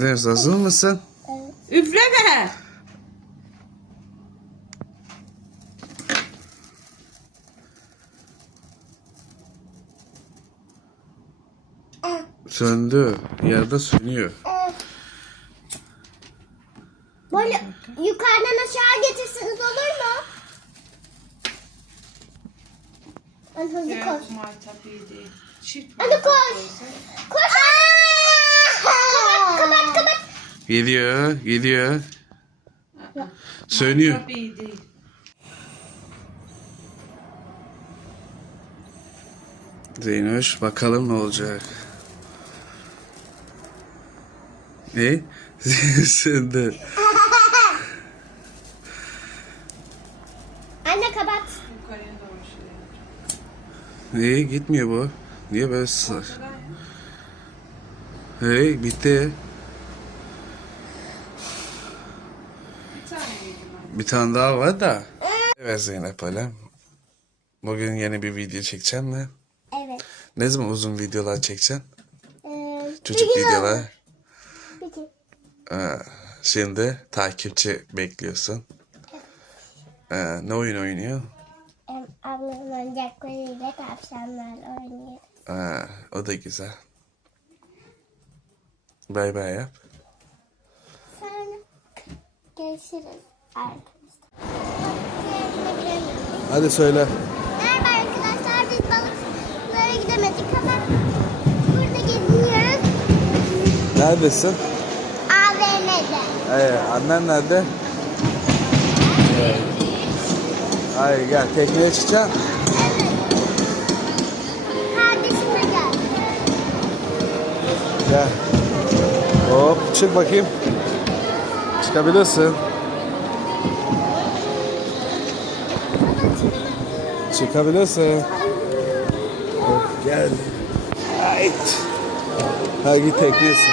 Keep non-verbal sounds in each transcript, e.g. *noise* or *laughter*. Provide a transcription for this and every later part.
Zeynep hazır mısın? Üfleme. Söndü. Yerde sönüyor. Böyle yukarıdan aşağı getirseniz olur mu? Ben hızlı koş. Çift Hadi koş. Koş. Kapat kapat kapat. Gidiyor, gidiyor. Sönüyor. Zeynoş bakalım ne olacak. Ne? *laughs* Söndü. Anne kapat. Şey. Niye gitmiyor bu? Niye böyle sır? Hey bitti. Bir tane daha var da. Evet Zeynep Alem. Bugün yeni bir video çekeceğim mi? Evet. Ne zaman uzun videolar çekeceksin? Ee, Çocuk bir gün videolar. Ee, şimdi takipçi bekliyorsun. Ee, ne oyun oynuyor? Em, Ablamın oyuncaklarıyla tavşanlarla oynuyor. Ee, o da güzel. Bay bay yap. Görüşürüz arkadaşlar. Hadi söyle. Merhaba arkadaşlar biz balıklara gidemedik ama burada geziniyoruz. Neredesin? AVM'de. Ee, annen nerede? Hayır gel tekneye çıkacaksın. Evet. Kardeşim de geldi. Gel. Hop çık bakayım. Çıkabilirsin. Çıkabilirsin. Gel. Hayt. Hadi git teknesin.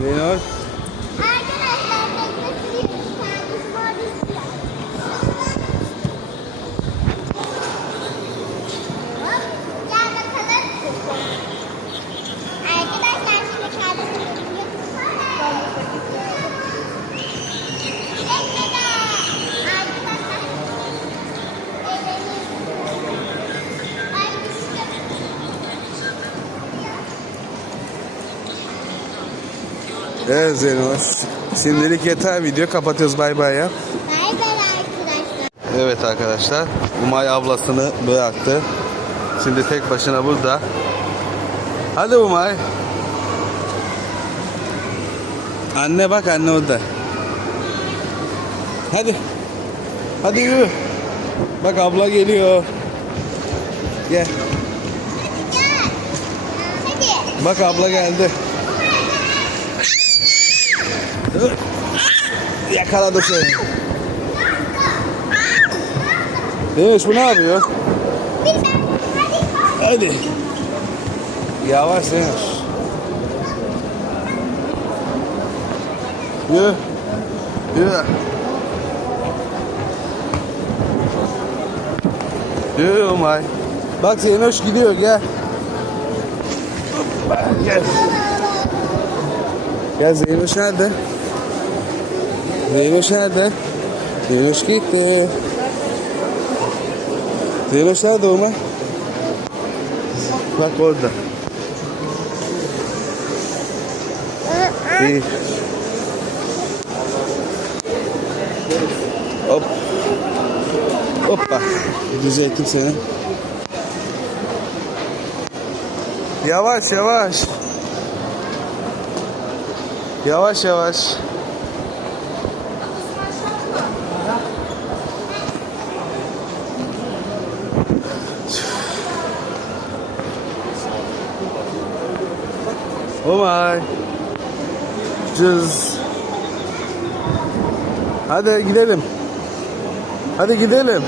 Zeynep. Arkadaşlar Evet Zeynep. Şimdilik yeter video kapatıyoruz bay bay ya. Bay bay arkadaşlar. Evet arkadaşlar. Umay ablasını bıraktı. Şimdi tek başına burada. Hadi Umay. Anne bak anne orada. Hadi. Hadi yürü. Bak abla geliyor. Gel. Gel. Hadi. Bak abla geldi. Dur. Yakaladı seni. Demiş bu ne yapıyor? Hadi. Yavaş Zeynep. Yürü. Yürü. Yürü Umay. Bak Zeynoş gidiyor gel. Gel. Gel Zeynoş nerede? Zeynoş nerede? Zeynoş gitti. Zeynoş nerede Umay? Bak orada. Bir. Hop. Hoppa. Düzelttim seni. Yavaş yavaş. Yavaş yavaş. Oh my. Cız. Hadi gidelim. Hadi gidelim.